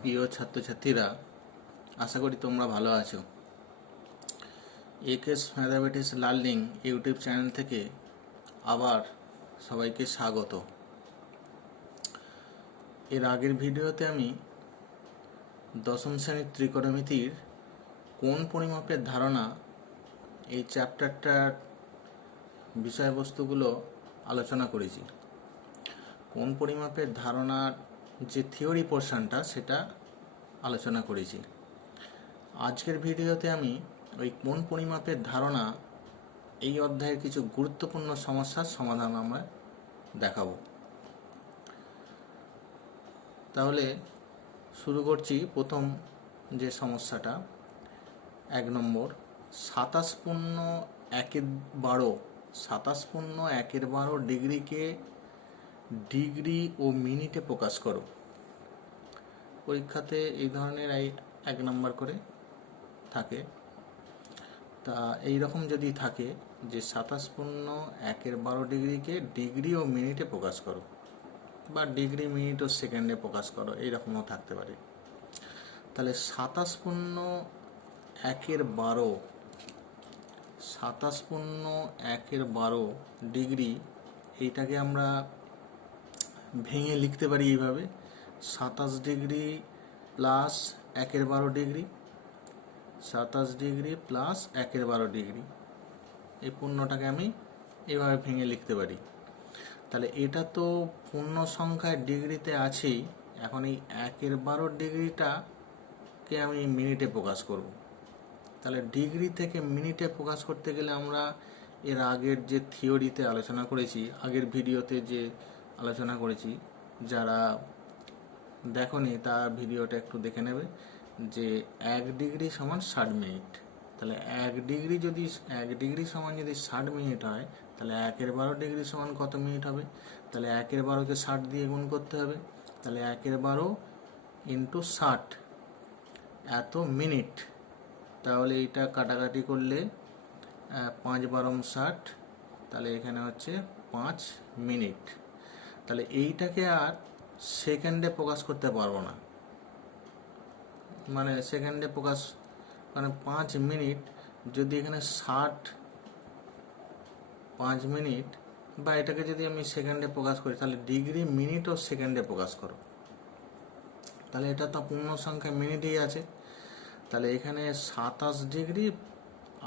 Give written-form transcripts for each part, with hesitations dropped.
প্রিয় ছাত্রছাত্রীরা, আশা করি তোমরা ভালো আছো। AKS mathematics learning YouTube channel থেকে আবার সবাইকে স্বাগত। এর আগের ভিডিওতে আমি দশম শ্রেণীর ত্রিকোণমিতির কোণ পরিমাপের ধারণা এই চ্যাপ্টারটার বিষয়বস্তুগুলো আলোচনা করেছি। কোণ পরিমাপের ধারণার যে থিওরি পোর্শনটা সেটা আলোচনা করেছি। আজকের ভিডিওতে আমি ওই কোণ পরিমাপের ধারণা এই অধ্যায়ের কিছু গুরুত্বপূর্ণ সমস্যার সমাধান আমরা দেখাবো। তাহলে শুরু করছি প্রথম যে সমস্যাটা, 1 নম্বর। 27.1/12 ডিগ্রিকে ডিগ্রি ও মিনিটে প্রকাশ করো। পরীক্ষাতে এই ধরনের 1 নম্বর করে থাকে। তা এই রকম যদি থাকে যে 27.1/12 ডিগ্রিকে ডিগ্রি ও মিনিটে প্রকাশ করো, বা ডিগ্রি মিনিট ও সেকেন্ডে প্রকাশ করো, এইরকমও থাকতে পারে। তাহলে 27.1/12 ডিগ্রি, এইটাকে আমরা ভেঙে লিখতে পারি এইভাবে: 27 degree plus 1/12 degree, 27 degree plus 1/12 degree, এই পূর্ণটাকে আমি এইভাবে ভেঙে লিখতে পারি। তাহলে এটা তো পূর্ণ সংখ্যায় ডিগ্রিতে আছেই। এখন এই 1/12 ডিগ্রিটাকে আমি মিনিটে প্রকাশ করব। তাহলে ডিগ্রি থেকে মিনিটে প্রকাশ করতে গেলে আমরা এর আগের যে থিওরিতে আলোচনা করেছি, আগের ভিডিওতে যে আলোচনা করেছি, যারা দেখোনি তার ভিডিওটা একটু দেখে নেবে, যে 1 ডিগ্রি সমান 60 মিনিট। তাহলে 1 ডিগ্রি সমান যদি 60 মিনিট হয়, তাহলে 1/12 ডিগ্রি সমান কত মিনিট হবে? তাহলে 1/12কে 60 দিয়ে গুণ করতে হবে। তাহলে 1/12 ইন্টু 60 এত মিনিট। তাহলে এইটা কাটাকাটি করলে 5×12 = 60, তাহলে এখানে হচ্ছে 5 মিনিট। তাহলে এইটাকে আর সেকেন্ডে প্রকাশ করতে পারবো না, মানে সেকেন্ডে প্রকাশ, মানে 5 মিনিট যদি এখানে 5 মিনিট, বা এটাকে যদি আমি সেকেন্ডে প্রকাশ করি, তাহলে ডিগ্রি মিনিট ও সেকেন্ডে প্রকাশ করো। তাহলে এটা তো পূর্ণ সংখ্যা মিনিটেই আছে। তাহলে এখানে 27 ডিগ্রি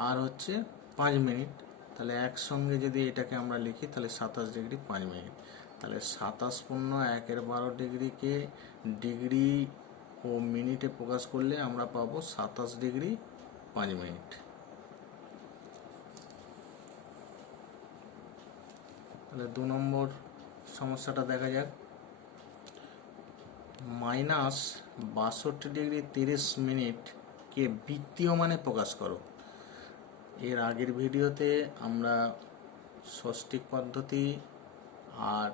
আর হচ্ছে 5 মিনিট, তাহলে একসঙ্গে যদি এটাকে আমরা লিখি, তাহলে 27 ডিগ্রি 5 মিনিট। তাহলে 27.1/12 ডিগ্রিকে ডিগ্রি ও মিনিটে প্রকাশ করলে আমরা পাবো 27 ডিগ্রি 5 মিনিট। তাহলে 2 নম্বর সমস্যাটা দেখা যাক। -62 ডিগ্রি 30 মিনিটকে বৃত্তীয় মানে প্রকাশ করো। এর আগের ভিডিওতে আমরা ষষ্ঠিক পদ্ধতি আর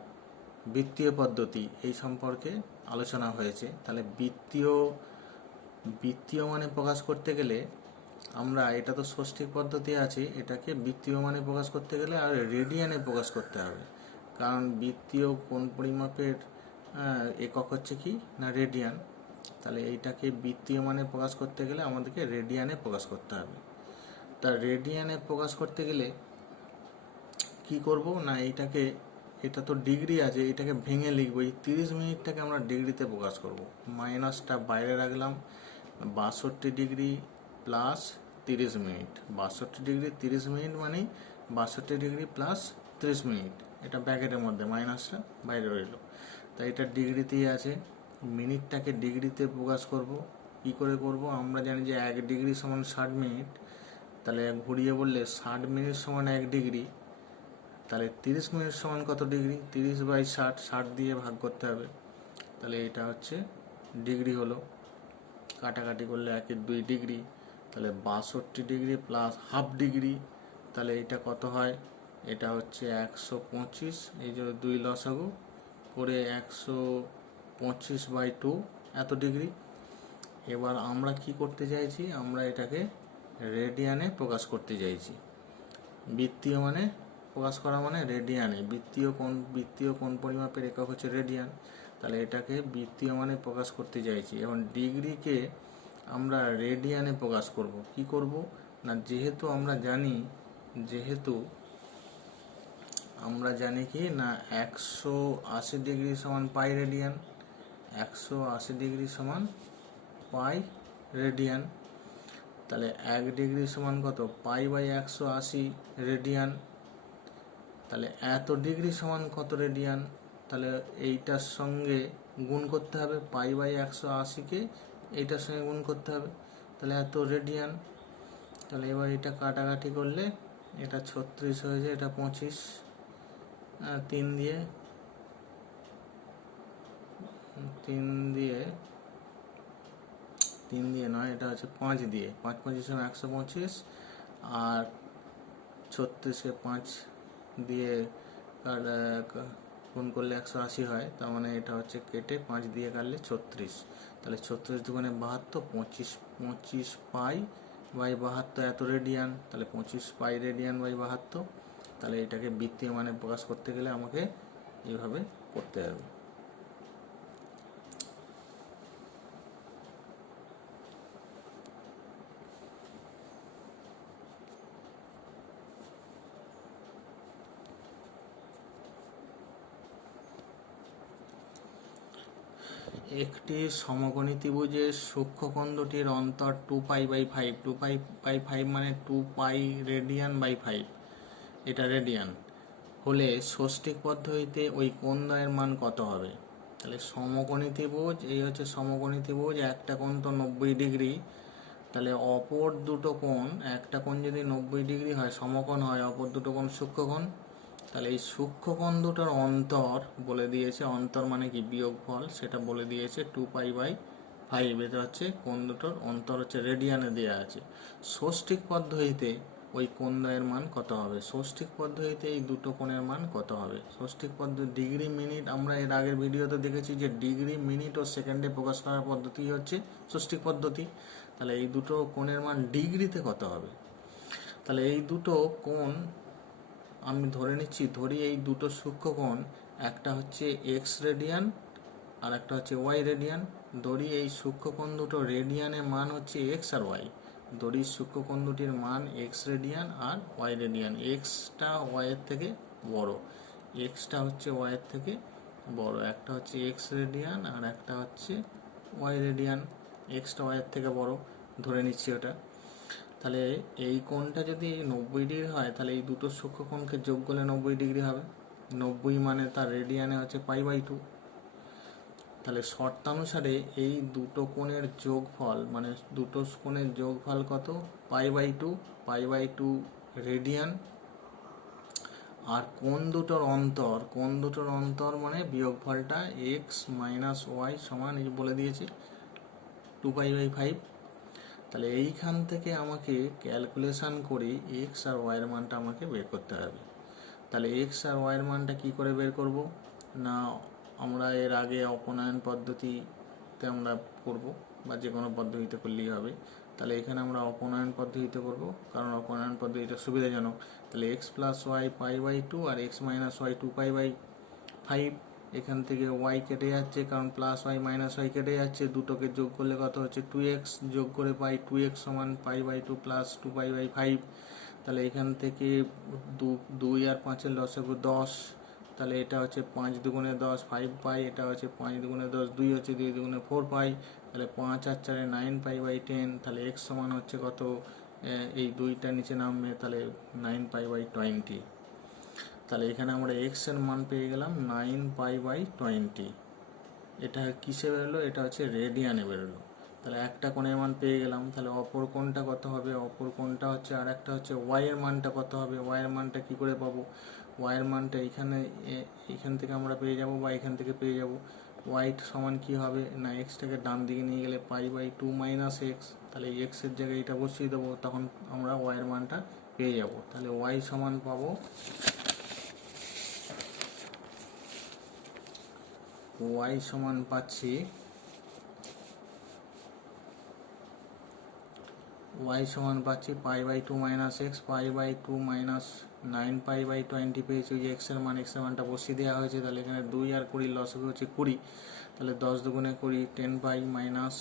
বৃত্তীয় পদ্ধতি এই সম্পর্কে আলোচনা হয়েছে। তাহলে বৃত্তীয় মানে প্রকাশ করতে গেলে আমরা, এটা তো ষষ্ঠিক পদ্ধতি আছে, এটাকে বৃত্তীয় মানে প্রকাশ করতে গেলে আর রেডিয়ানে প্রকাশ করতে হবে। কারণ বৃত্তীয় কোণ পরিমাপের একক হচ্ছে কি না, রেডিয়ান। তাহলে এইটাকে বৃত্তীয় মানে প্রকাশ করতে গেলে আমাদেরকে রেডিয়ানে প্রকাশ করতে হবে। তা রেডিয়ানে প্রকাশ করতে গেলে কি করব না, এটা তো ডিগ্রি আছে, এটাকে ভেঙে লিখবো। এই 30 মিনিটটাকে আমরা ডিগ্রিতে প্রকাশ করব। মাইনাসটা বাইরে রাখলাম। 62 degree plus 30 minute, 62 degree 30 minute মানে 62 ডিগ্রি প্লাস 30 মিনিট, এটা ব্র্যাকেটের মধ্যে, মাইনাসটা বাইরে রইল। তাই এটা ডিগ্রিতেই আছে। মিনিটটাকে ডিগ্রিতে প্রকাশ করব। কি করে করব? আমরা জানি যে 1 ডিগ্রি সমান 60 মিনিট। তাহলে ঘুরিয়ে বললে 60 মিনিট সমান 1 ডিগ্রি। তাহলে 30 মিনিট সমান কত ডিগ্রি? 30/60, 60 দিয়ে ভাগ করতে হবে। তাহলে এটা হচ্ছে ডিগ্রি হলো। কাটাকাটি করলে 1 2 ডিগ্রি। তাহলে 62 ডিগ্রি প্লাস হাফ ডিগ্রি, তাহলে এটা কত হয়? এটা হচ্ছে 125, এই যে 2 লসাগু করে 125/2 এত ডিগ্রি। এবার আমরা কি করতে চাইছি? আমরা এটাকে রেডিয়ানে প্রকাশ করতে চাইছি। বৃত্তীয় মানে প্রকাশ করা মানে রেডিয়ানে। বৃত্তীয় কোণ পরিমাপের একক হচ্ছে রেডিয়ান। তাহলে এটাকে বৃত্তীয় মানে প্রকাশ করতে চাইছি। এবং ডিগ্রিকে আমরা রেডিয়ানে প্রকাশ করব। কি করব না, যেহেতু আমরা জানি কি না 180 ডিগ্রি সমান পাই রেডিয়ান, 180 ডিগ্রি সমান পাই রেডিয়ান। তাহলে 1 ডিগ্রি সমান কত, পাই বাই 180 রেডিয়ান। তাহলে এত ডিগ্রি সমান কত রেডিয়ান, তাহলে এইটার সঙ্গে গুণ করতে হবে, পাই বাই 180কে এইটার সঙ্গে গুণ করতে হবে, তাহলে এত রেডিয়ান। তাহলে এবার এটা কাটাকাটি করলে এটা 36 হয়ে যায়, এটা 25, 3 দিয়ে নয়, এটা হচ্ছে 5 দিয়ে, 5 25 125, আর 36কে 5 দিয়ে গুণ করলে 180 হয়। তার মানে এটা হচ্ছে কেটে 5 দিয়ে কাটলে 36। তাহলে 36 দুগুণে 72, 25 পাই বাই 72 এত রেডিয়ান। তাহলে 25 পাই রেডিয়ান বাই 72। তাহলে এটাকে বৃত্তীয় মানে প্রকাশ করতে গেলে আমাকে এইভাবে করতে হবে। একটি সমকোণী ত্রিভুজের সূক্ষ্মকোণ দুটির অন্তর 2 পাই বাই 5, 2 পাই বাই 5 মানে 2 পাই রেডিয়ান বাই 5, এটা রেডিয়ান হলে ষষ্ঠিক পদ্ধতিতে ওই কোণদ্বয়ের মান কত হবে। তাহলে সমকোণী ত্রিভুজ, এই হচ্ছে সমকোণী ত্রিভুজ, একটা কোণ তো 90 ডিগ্রি, তাহলে অপর দুটো কোণ, একটা কোণ যদি 90 ডিগ্রি হয় সমকোণ হয়, অপর দুটো কোণ সূক্ষ্মকোণ। তাহলে এই সূক্ষ্মকোণ দুটোর অন্তর বলে দিয়েছে, অন্তর মানে কি বিয়োগফল, সেটা বলে দিয়েছে 2 পাই বাই 5। এটা হচ্ছে কোণ দুটোর অন্তর হচ্ছে রেডিয়ানে দেওয়া আছে। ষষ্ঠিক পদ্ধতিতে ওই কোণদ্বয়ের মান কত হবে, ষষ্ঠিক পদ্ধতিতে এই দুটো কোণের মান কত হবে। ষষ্ঠিক পদ্ধতি ডিগ্রি মিনিট, আমরা এর আগের ভিডিওতে দেখেছি যে ডিগ্রি মিনিট ও সেকেন্ডে প্রকাশ করার পদ্ধতি হচ্ছে ষষ্ঠিক পদ্ধতি। তাহলে এই দুটো কোণের মান ডিগ্রিতে কত হবে। তাহলে এই দুটো কোণ আমি ধরি এই দুটো সূক্ষ্মকোণ, একটা হচ্ছে এক্স রেডিয়ান আর একটা হচ্ছে ওয়াই রেডিয়ান। ধরি এই সূক্ষ্মকোণ দুটো রেডিয়ানের মান হচ্ছে এক্স আর ওয়াই। ধরি সূক্ষ্মকোণ দুটির মান এক্স রেডিয়ান আর ওয়াই রেডিয়ান। এক্সটা ওয়াইয়ের থেকে বড়, এক্সটা হচ্ছে ওয়াইয়ের থেকে বড়। একটা হচ্ছে এক্স রেডিয়ান আর একটা হচ্ছে ওয়াই রেডিয়ান। এক্সটা ওয়াইয়ের থেকে বড় ধরে নিচ্ছি ওটা। তাহলে এই কোণটা যদি 90 ডিগ্রি হয়, তাহলে এই দুটো সূক্ষ্মকোণকে যোগ করলে 90 ডিগ্রি হবে। 90 মানে তার রেডিয়ানে হচ্ছে পাই বাই 2। তাহলে শর্তানুসারে এই দুটো কোণের যোগফল, মানে দুটো কোণের যোগফল কত, pi by 2, pi by 2 radian. আর কোণ দুটোর অন্তর মানে বিয়োগফলটা এক্স মাইনাস ওয়াই সমান এই বলে দিয়েছে 2 পাই বাই 5। তাহলে এইখান থেকে আমাকে ক্যালকুলেশন করে এক্স আর ওয়াইয়ের মানটা আমাকে বের করতে হবে। তাহলে এক্স আর ওয়াইয়ের মানটা কি করে বের করব না, আমরা এর আগে অপনয়ন পদ্ধতিতে আমরা করব, বা যে কোনো পদ্ধতিতে করলেই হবে। তাহলে এখানে আমরা অপনয়ন পদ্ধতিতে করব, কারণ অপনয়ন পদ্ধতিটা সুবিধাজনক। তাহলে x plus y pi by 2 আর x minus y 2 pi by 5। এখান থেকে ওয়াই কেটে যাচ্ছে, কারণ প্লাস ওয়াই মাইনাস ওয়াই কেটে যাচ্ছে, দুটোকে যোগ করলে কত হচ্ছে 2x, যোগ করে পাই 2x সমান pi by 2 plus 2 pi by 5। তাহলে এখান থেকে 2 আর 5-এর লসাগু 10। তাহলে এটা হচ্ছে 5 দুগুণে 10, 5 পাই। এটা হচ্ছে 5 দুগুণে 10, 2 হচ্ছে 2 দুগুণে 4 পাই। তাহলে 5 আর 4-এ 9 পাই বাই 10। তাহলে x সমান হচ্ছে কত, এই 2টা নিচে নামবে, তাহলে 9 পাই বাই 20। তাহলে এখানে আমরা x এর মান পেয়ে গেলাম 9 পাই বাই 20। এটা কিসে বেরোলো, এটা হচ্ছে রেডিয়ানে বেরোলো। তাহলে একটা কোণের মান পেয়ে গেলাম। তাহলে অপর কোণটা কত হবে, অপর কোণটা হচ্ছে, আর একটা হচ্ছে ওয়াই এর মানটা কত হবে। ওয়াই এর মানটা কি করে পাবো, ওয়াই এর মানটা এখান থেকে আমরা পেয়ে যাব, বা এখান থেকে পেয়ে যাব। ওয়াই সমান কি হবে না, এক্সটাকে ডান দিকে নিয়ে গেলে পাই বাই 2 মাইনাস এক্স। তাহলে এক্স এর জায়গায় এটা বসিয়ে দেবো, তখন আমরা ওয়াই এর মানটা পেয়ে যাব। তাহলে ওয়াই সমান পাবো, ওয়াই সমান পাচ্ছি, ওয়াই সমান পাচ্ছি pi by two minus x, pi by two minus 9 পাই/20 পেয়েছি। ওই যে এক্সের মানটা বসিয়ে দেওয়া হয়েছে। তাহলে এখানে 2 আর 20 লসগু হচ্ছে 20। তাহলে 10 দুগুণে 20, 10 পাই মাইনাস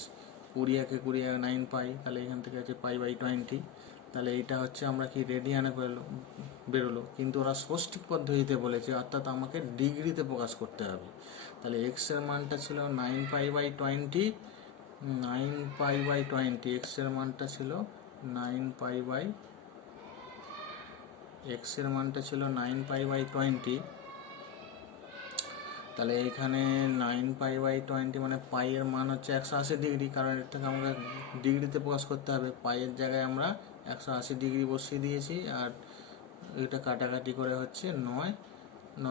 20 একে 20 9 পাই। তাহলে এখান থেকে আছে পাই/20। তাহলে এইটা হচ্ছে আমরা কি রেডিয়ানে বেরোলো, কিন্তু ওরা ষষ্ঠিক পদ্ধতিতে বলেছে, অর্থাৎ আমাকে ডিগ্রিতে প্রকাশ করতে হবে। তাহলে এক্সের মানটা ছিল 9 পাই/20, 9 পাই/20, এক্সের মানটা ছিল 9 পাই/20। তাহলে এইখানে 9 পাই/20 মানে পাইয়ের মান হচ্ছে 180 ডিগ্রি, কারণ এর থেকে আমাকে ডিগ্রিতে প্রকাশ করতে হবে। পাইয়ের জায়গায় আমরা 180 ডিগ্রি বসিয়ে দিয়েছি, আর এটা কাটাকাটি করে হচ্ছে 9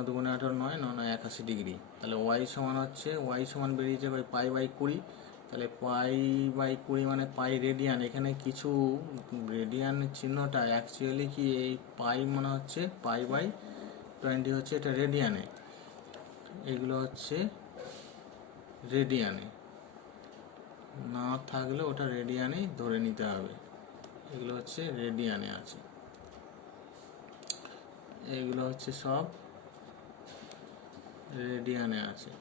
দুগুণে 18, 9 9 81 ডিগ্রি। তাহলে ওয়াই সমান বেরিয়েছে পাই/20। তাহলে পাই/20 মানে পাই রেডিয়ান। এখানে কিছু রেডিয়ানের চিহ্নটা অ্যাকচুয়ালি কি, এই পাই মানে হচ্ছে পাই/20 হচ্ছে এটা রেডিয়ানে, এগুলো হচ্ছে রেডিয়ানে, না থাকলে ওটা রেডিয়ানে ধরে নিতে হবে। এগুলো হচ্ছে রেডিয়ানে আছে, এগুলো হচ্ছে সব রেডিয়ানে আছে,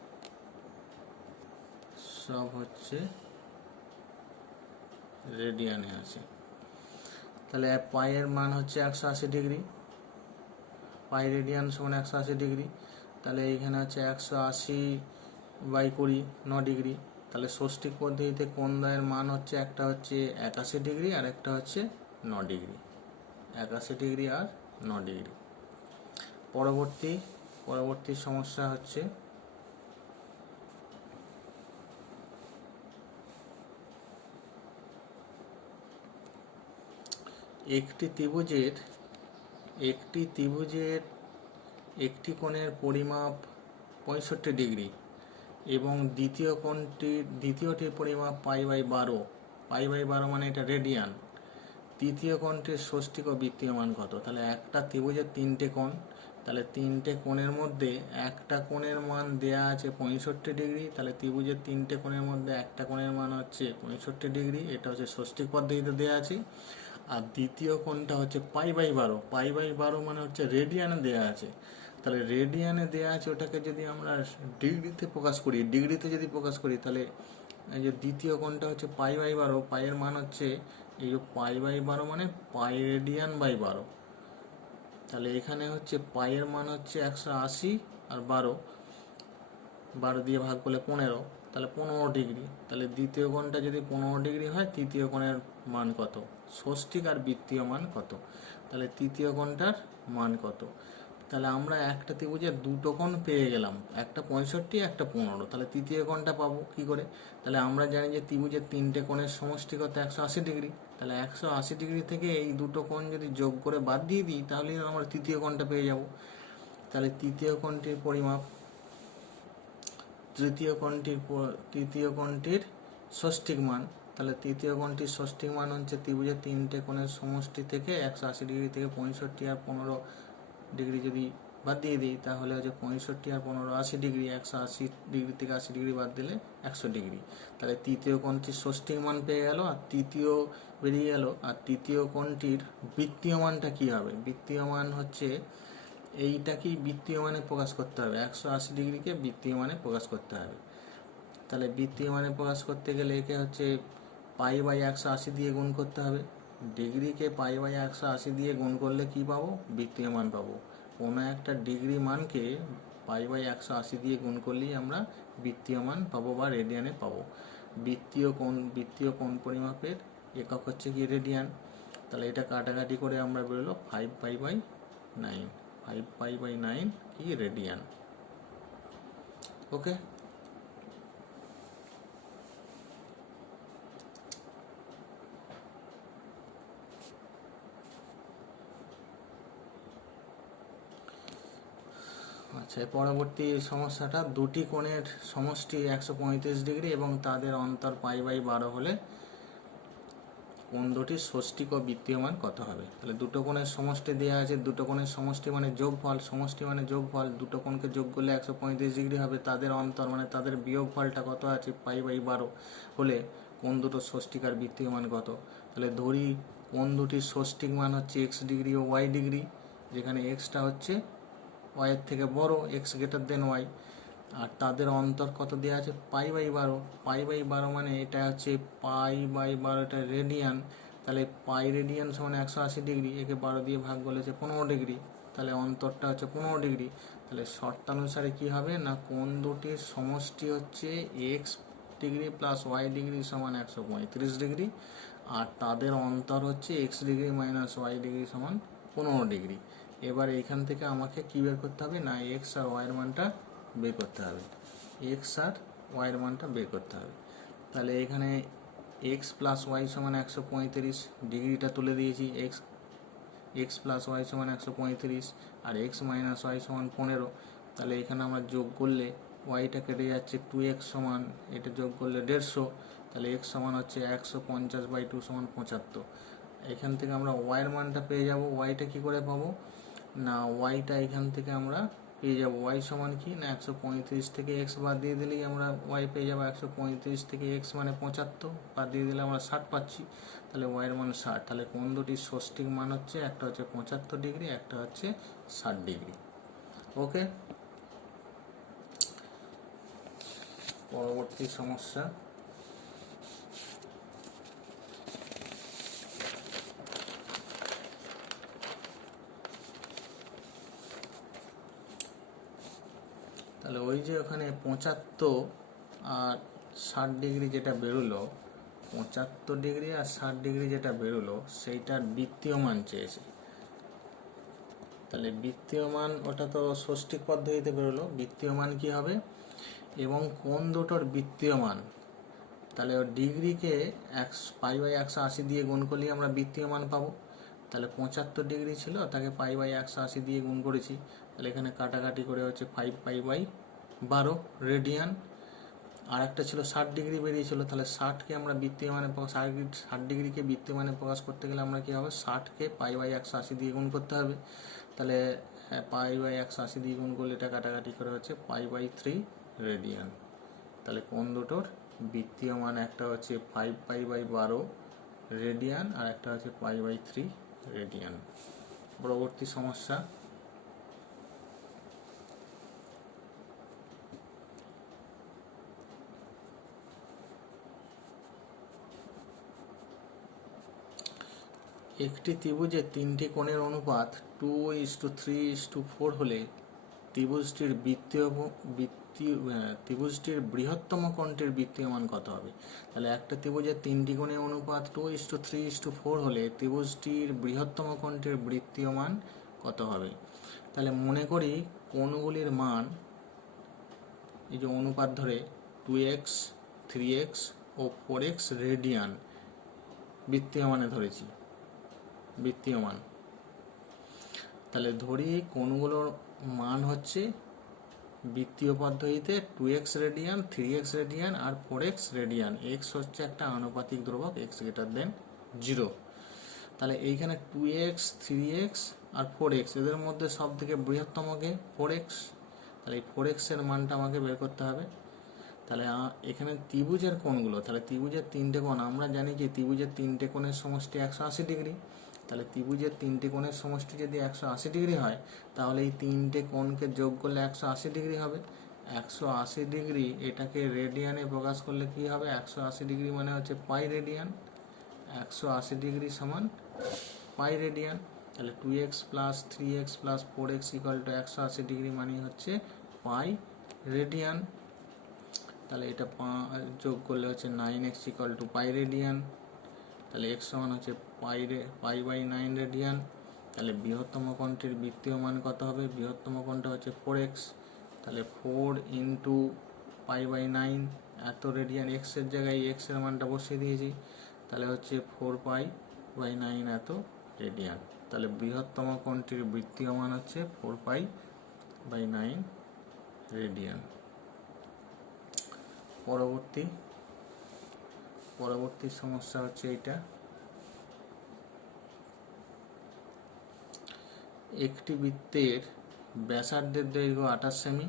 সব হচ্ছে রেডিয়ানে আছে। তাহলে পাইয়ের মান হচ্ছে 180 ডিগ্রি, পাই রেডিয়ান সমান 180 ডিগ্রি। তাহলে এইখানে হচ্ছে 180/20, 9 ডিগ্রি। তাহলে ষষ্ঠিক পদ্ধতিতে কোণদ্বয়ের মান হচ্ছে, একটা হচ্ছে 81 ডিগ্রি আর একটা হচ্ছে 9 ডিগ্রি, 81 ডিগ্রি আর 9 ডিগ্রি। পরবর্তী সমস্যা হচ্ছে একটি ত্রিভুজের একটি কোণের পরিমাপ 65 ডিগ্রি এবং দ্বিতীয়টির পরিমাপ পাই/12। পাই/12 মানে এটা রেডিয়ান। তৃতীয় কোণটির ষষ্ঠিক ও বৃত্তীয় মান কত? তাহলে একটা ত্রিভুজের 3টে কোণ, তাহলে 3টে কোণের মধ্যে একটা কোণের মান দেয়া আছে 65 ডিগ্রি। তাহলে ত্রিভুজের 3টে কোণের মধ্যে একটা কোণের মান হচ্ছে 65 ডিগ্রি, এটা হচ্ছে ষষ্ঠিক পদ্ধতিতে দেওয়া আছে। আর দ্বিতীয় কোণটা হচ্ছে পাই/12। পাই/12 মানে হচ্ছে রেডিয়ানে দেয়া আছে। তাহলে রেডিয়ানে দেয়া আছে, ওটাকে যদি আমরা ডিগ্রিতে প্রকাশ করি, তাহলে এই যে দ্বিতীয় কোণটা হচ্ছে পাই/12, পাইয়ের মান হচ্ছে এই যে পাই/12 মানে পাই রেডিয়ান/12। তাহলে এখানে হচ্ছে পাইয়ের মান হচ্ছে 180 আর 12 দিয়ে ভাগ করলে 15, তাহলে 15 ডিগ্রি। তাহলে দ্বিতীয় কোণটা যদি 15 ডিগ্রি হয়, তৃতীয় কোণের মান কত? ষষ্ঠিক আর বৃত্তীয় মান কত? তাহলে তৃতীয় কোণটার মান কত? তাহলে আমরা একটা ত্রিভুজের দুটো কোণ পেয়ে গেলাম, একটা 65, একটা 15। তাহলে তৃতীয় কোণটা পাবো কি করে? তাহলে আমরা জানি যে ত্রিভুজের 3টে কোণের সমষ্টি কত? 180 ডিগ্রি। তাহলে 180 ডিগ্রি থেকে এই দুটো কোণ যদি যোগ করে বাদ দিয়ে দিই, তাহলে আমরা তৃতীয় কোণটা পেয়ে যাব। তাহলে তৃতীয় কোণটির ষষ্ঠিক মান। তাহলে তৃতীয় কোণটির ষষ্ঠিক মান হচ্ছে ত্রিভুজের 3টে কোণের সমষ্টি থেকে 180 ডিগ্রি থেকে 65 আর 15 ডিগ্রি যদি বাদ দিয়ে দিই, তাহলে হচ্ছে 65 আর 15 80 ডিগ্রি। 180 ডিগ্রি থেকে 80 ডিগ্রি বাদ দিলে 100 ডিগ্রি। তাহলে তৃতীয় কোণটির ষষ্ঠিক মান পেয়ে গেল, আর তৃতীয় বেরিয়ে গেল। আর তৃতীয় কোণটির বৃত্তীয় মানটা কী হবে? বৃত্তীয় মান হচ্ছে এইটাকেই বৃত্তীয় মানে প্রকাশ করতে হবে, 180 ডিগ্রিকে বৃত্তীয় মানে প্রকাশ করতে হবে। তাহলে বৃত্তীয় মানে প্রকাশ করতে গেলে একে হচ্ছে পাই/180 দিয়ে গুণ করতে হবে। ডিগ্রিকে পাই/180 দিয়ে গুণ করলে কি পাবো? বৃত্তীয় মান পাবো। কোনো একটা ডিগ্রি মানকে পাই/180 দিয়ে গুণ করলেই আমরা বৃত্তীয় মান পাবো বা রেডিয়ানে পাবো। বৃত্তীয় কোণ পরিমাপের একক হচ্ছে কি? রেডিয়ান। তাহলে এটা কাটাকাটি করে আমরা বেরোলো 5π/9। 5π/9 কি? রেডিয়ান। ওকে, আচ্ছা, পরবর্তী সমস্যাটা, দুটি কোণের সমষ্টি 135 ডিগ্রি এবং তাদের অন্তর পাই/12 হলে কোণ দুটির ষষ্ঠিক ও বৃত্তীয় মান কত হবে? তাহলে দুটো কোণের সমষ্টি দেওয়া আছে, দুটো কোণের সমষ্টি মানে যোগফল, সমষ্টি মানে যোগফল, দুটো কোণকে যোগ করলে 135 ডিগ্রি হবে। তাদের অন্তর মানে তাদের বিয়োগফলটা কত আছে? পাই/12 হলে কোণ দুটো ষষ্ঠিক আর বৃত্তীয় মান কত? তাহলে ধরি কোণ দুটির ষষ্ঠিক মান হচ্ছে এক্স ডিগ্রি ও ওয়াই ডিগ্রি, যেখানে এক্সটা হচ্ছে ওয়াইয়ের থেকে বড়, এক্স গ্রেটার দেন ওয়াই, আর তাদের অন্তর কত দেওয়া আছে π/12। π/12 মানে এটা হচ্ছে π/12, এটা রেডিয়ান, তাহলে পাই রেডিয়ান সমান 180 ডিগ্রি, একে 12 দিয়ে ভাগ করলে হচ্ছে 15 ডিগ্রি, তাহলে অন্তরটা হচ্ছে 15 ডিগ্রি। তাহলে শর্তানুসারে কি হবে না, কোণ দুটির সমষ্টি হচ্ছে x degree plus y degree সমান 135 ডিগ্রি, আর তাদের অন্তর হচ্ছে x degree minus y degree সমান 15 ডিগ্রি। এবার এইখান থেকে আমাকে কী বের করতে হবে না, এক্স আর ওয়াইয়ের মানটা বের করতে হবে, এক্স আর ওয়াইয়ের মানটা বের করতে হবে। তাহলে এখানে এক্স প্লাস ওয়াই সমান 135 ডিগ্রিটা তুলে দিয়েছি, এক্স প্লাস ওয়াই সমান 135 আর এক্স মাইনাস ওয়াই সমান 15। তাহলে এখানে আমরা যোগ করলে ওয়াইটা কেটে যাচ্ছে, 2x সমান এটা যোগ করলে 150, তাহলে এক্স সমান হচ্ছে 150/2 সমান 75। এখান থেকে আমরা ওয়াইয়ের মানটা পেয়ে যাব। ওয়াইটা কি করে পাবো না, ওয়াইটা এখান থেকে আমরা পেয়ে যাব, ওয়াই সমান কি না 135 থেকে এক্স বাদ দিয়ে দিলেই আমরা ওয়াই পেয়ে যাবো। 135 থেকে এক্স মানে 75, বাদ দিয়ে দিলে আমরা 60 পাচ্ছি, তাহলে ওয়াইয়ের মান 60। তাহলে কোণ দুটির ষষ্ঠিক মান হচ্ছে, একটা হচ্ছে 75 ডিগ্রি, একটা হচ্ছে 60 ডিগ্রি। ওকে, পরবর্তী সমস্যা। তাহলে ওই যে ওখানে 75 আর 60 ডিগ্রি যেটা বেরোলো, 75 ডিগ্রি আর 60 ডিগ্রি যেটা বেরোলো সেইটার বৃত্তীয় মান চেয়েছে। তাহলে বৃত্তীয় মান, ওটা তো ষষ্ঠিক পদ্ধতিতে বেরোলো, বৃত্তীয় মান কি হবে, এবং কোণ দুটোর বৃত্তীয় মান, তাহলে ডিগ্রিকে π/180 দিয়ে গুণ করলেই আমরা বৃত্তীয় মান পাবো। তাহলে 75 ডিগ্রি ছিল, তাকে π/180 দিয়ে গুণ করেছি, তাহলে এখানে কাটাকাটি করে হচ্ছে 5π/12 রেডিয়ান। আর একটা ছিল 60 ডিগ্রি বেরিয়েছিল, তাহলে 60কে আমরা বৃত্তীয় মানে 60 ডিগ্রিকে বৃত্তীয় মানে প্রকাশ করতে গেলে আমরা কী হবে, 60কে π/180 দিয়ে গুণ করতে হবে। তাহলে π/180 দিয়ে গুণ করলে এটা কাটাকাটি করে হচ্ছে π/3 রেডিয়ান। তাহলে কোণ দুটোর বৃত্তীয় মান, একটা হচ্ছে 5π/12 রেডিয়ান আর একটা হচ্ছে π/3 রেডিয়ান। পরবর্তী সমস্যা। একটি ত্রিভুজে তিনটি কোণের অনুপাত 2:3:4 হলে ত্রিভুজটির বৃহত্তম কোণটির বৃত্তীয় মান কত হবে। তাহলে একটা ত্রিভুজের তিনটি কোণের অনুপাত 2:3:4 হলে ত্রিভুজটির বৃহত্তম কোণটির বৃত্তীয় মান কত হবে। তাহলে মনে করি কোণগুলির মান, এই যে অনুপাত ধরে 2x, 3x ও 4x রেডিয়ান বৃত্তীয় মানে ধরেছি, বৃত্তীয় মান। তাহলে ধরি কোণগুলোর মান হচ্ছে বৃত্তীয় পদ্ধতিতে 2x রেডিয়ান, 3x রেডিয়ান আর 4x রেডিয়ান। x হচ্ছে একটা আনুপাতিক ধ্রুবক, x গ্রেটার দেন 0। তাহলে এইখানে 2x, 3x আর 4x, এদের মধ্যে সব থেকে বৃহত্তমকে 4x, তাহলে এই 4x এর মানটা আমাকে বের করতে হবে। তাহলে এখানে ত্রিভুজের কোণগুলো, তাহলে ত্রিভুজের তিনটে কোণ, আমরা জানি যে ত্রিভুজের তিনটে কোণের সমষ্টি 180 ডিগ্রি। তাহলে ত্রিভুজের তিনটে কোণের সমষ্টি যদি 180 ডিগ্রি হয়, তাহলে এই তিনটে কোণকে যোগ করলে 180 ডিগ্রি হবে। 180 ডিগ্রি এটাকে রেডিয়ানে প্রকাশ করলে কি হবে, 180 ডিগ্রি মানে হচ্ছে পাই রেডিয়ান, 180 ডিগ্রি সমান পাই রেডিয়ান। তাহলে 2x plus 3x plus 4x equal to 180 degree মানে হচ্ছে পাই রেডিয়ান। তাহলে এটা যোগ করলে হচ্ছে 9x equal to pi radian. তাহলে x সমান হচ্ছে পাই/9 রেডিয়ান। তাহলে বৃহত্তম কোণটির বৃত্তীয় মান কত হবে, বৃহত্তম কোণটা হচ্ছে 4x, তাহলে 4 ইন্টু পাই/9 এত রেডিয়ান, x এর জায়গায় x এর মানটা বসিয়ে দিয়েছি, তাহলে হচ্ছে 4π/9 এত রেডিয়ান। তাহলে বৃহত্তম কোণটির বৃত্তীয় মান হচ্ছে 4π/9 রেডিয়ান। পরবর্তী সমস্যা হচ্ছে এইটা। একটি বৃত্তের ব্যাসার্ধের দৈর্ঘ্য 28 সেমি,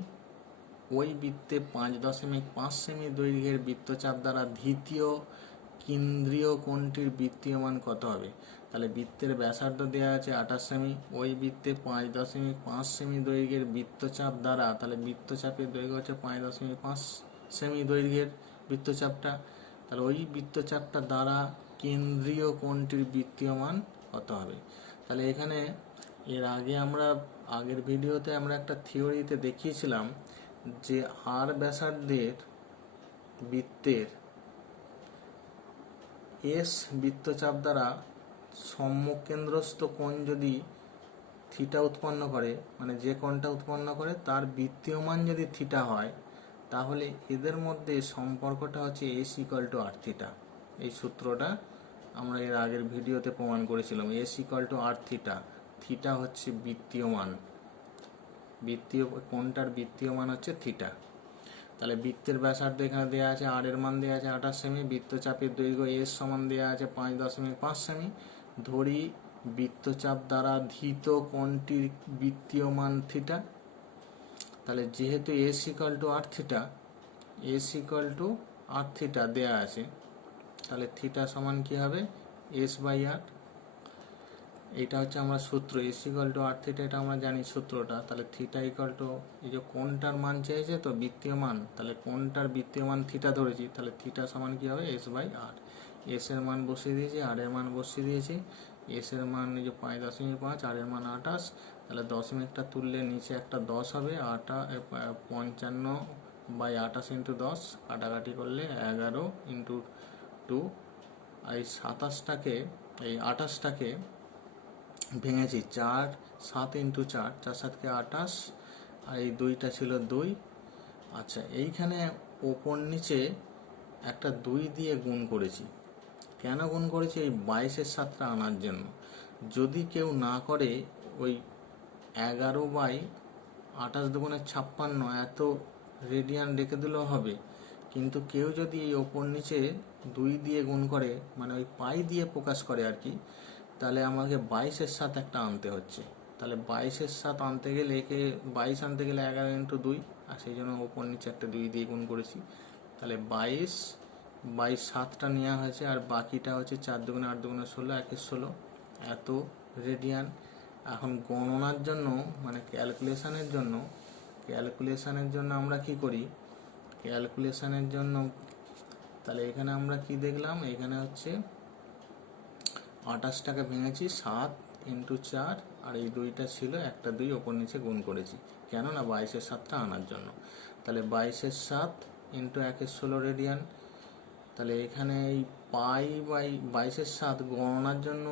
ওই বৃত্তে 5.5 সেমি দৈর্ঘ্যের বৃত্তচাপ দ্বারা দ্বিতীয় কেন্দ্রীয় কোণটির বৃত্তীয় মান কত হবে। তাহলে বৃত্তের ব্যাসার্ধ দেওয়া আছে 28 সেমি, ওই বৃত্তে 5.5 সেমি দৈর্ঘ্যের বৃত্তচাপ দ্বারা, তাহলে বৃত্তচাপের দৈর্ঘ্য হচ্ছে 5.5 সেমি দৈর্ঘ্যের বৃত্তচাপটা, তাহলে ওই বৃত্তচাপটা দ্বারা কেন্দ্রীয় কোণটির বৃত্তীয় মান কত হবে। তাহলে এখানে এর আগে আমরা আগের ভিডিওতে আমরা একটা থিওরিতে দেখিয়েছিলাম যে আর ব্যাসার্ধের বৃত্তের এস বৃত্তচাপ দ্বারা সম্মুখকেন্দ্রস্থ কোণ যদি থিটা উৎপন্ন করে, মানে যে কোণটা উৎপন্ন করে তার বৃত্তীয় মান যদি থিটা হয়, তাহলে এদের মধ্যে সম্পর্কটা হচ্ছে S equal to R theta. এই সূত্রটা আমরা এর আগের ভিডিওতে প্রমাণ করেছিলাম। S equal to R theta, theta হচ্ছে বৃত্তীয় মান, বৃত্তীয় কোণটার বৃত্তীয় মান হচ্ছে থিটা। তাহলে বৃত্তের ব্যাসার্ধ এখানে দেওয়া আছে, আর এর মান দেওয়া আছে 28 সেমি, বৃত্তচাপের দৈর্ঘ্য এস সমান দেওয়া আছে 5.5 সেমি। ধরি বৃত্তচাপ দ্বারা ধৃত কোণটির বৃত্তীয় মান থিটা। তাহলে যেহেতু S equal to R theta, S equal to R theta দেওয়া আছে, তাহলে থিটা সমান কি হবে, এস বাই আর। এটা হচ্ছে আমরা সূত্র, S equal to R theta, এটা আমরা জানি সূত্রটা। তাহলে থিটা ইকুয়াল টু, এই যে কোণটার মান চেয়েছে তো বৃত্তীয় মান, তাহলে কোণটার বৃত্তীয় মান থিটা ধরেছি, তাহলে থিটা সমান কি হবে, এস বাই আর। এস এর মান বসিয়ে দিয়েছি, আর এর মান বসিয়ে দিয়েছি। এস এর মান এই যে 5.5, আর এর মান 28, তাহলে দশমিকটা তুললে নিচে একটা 10 হবে, 55 বাই 28 ইন্টু 10, কাটাকাটি করলে 11 ইন্টু 2, এই 27টাকে, এই 28টাকে ভেঙেছি 4, 7 ইন্টু 4, 4 7কে 28, আর এই 2টা ছিল 2। আচ্ছা, এইখানে ওপর নিচে একটা 2 দিয়ে গুণ করেছি। কেন গুণ করেছি, এই 22-এর 7টা আনার জন্য। যদি কেউ না করে ওই 11 বাই 28 দুগুণে 56 এত রেডিয়ান রেখে দিলেও হবে, কিন্তু কেউ যদি এই ওপর নিচে 2 দিয়ে গুণ করে, মানে ওই পাই দিয়ে প্রকাশ করে আর কি, তাহলে আমাকে 22-এর 7 একটা আনতে হচ্ছে। তাহলে 22-এর 7 আনতে গেলে, একে 22 আনতে গেলে 11 ইন্টু 2, আর সেই জন্য ওপর নিচে একটা 2 দিয়ে গুণ করেছি। তাহলে 22 বাই 7টা নেওয়া হয়েছে, আর বাকিটা হচ্ছে 4 দুগুণে 8 দুগুণে 16, 1 16 এত রেডিয়ান। এখন গণনার জন্য, মানে ক্যালকুলেশনের জন্য আমরা কি করি, ক্যালকুলেশনের জন্য তাহলে এখানে আমরা কি দেখলাম, এখানে হচ্ছে 28টাকে ভেঙেছি 7 ইন্টু 4, আর এই 2টা ছিল, একটা 2 ওপর নিচে গুণ করেছি, কেননা 22-এর 7টা আনার জন্য। তাহলে 22-এর 7 ইন্টু 1 16 রেডিয়ান। তাহলে এখানে এই পাই বাই 22-এর 7 গণনার জন্য,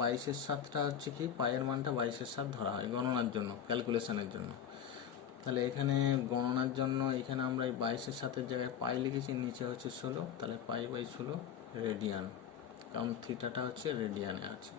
22-এর 7টা হচ্ছে কি, পায়ের মানটা 22-এর 7 ধরা হয় গণনার জন্য, ক্যালকুলেশনের জন্য। তাহলে এখানে গণনার জন্য এখানে আমরা এই 22-এর 7-এর জায়গায় পাই লিখেছি, নিচে হচ্ছে 16, তাহলে পাই বাই 16 রেডিয়ান, কারণ থিটাটা হচ্ছে রেডিয়ানে আছে।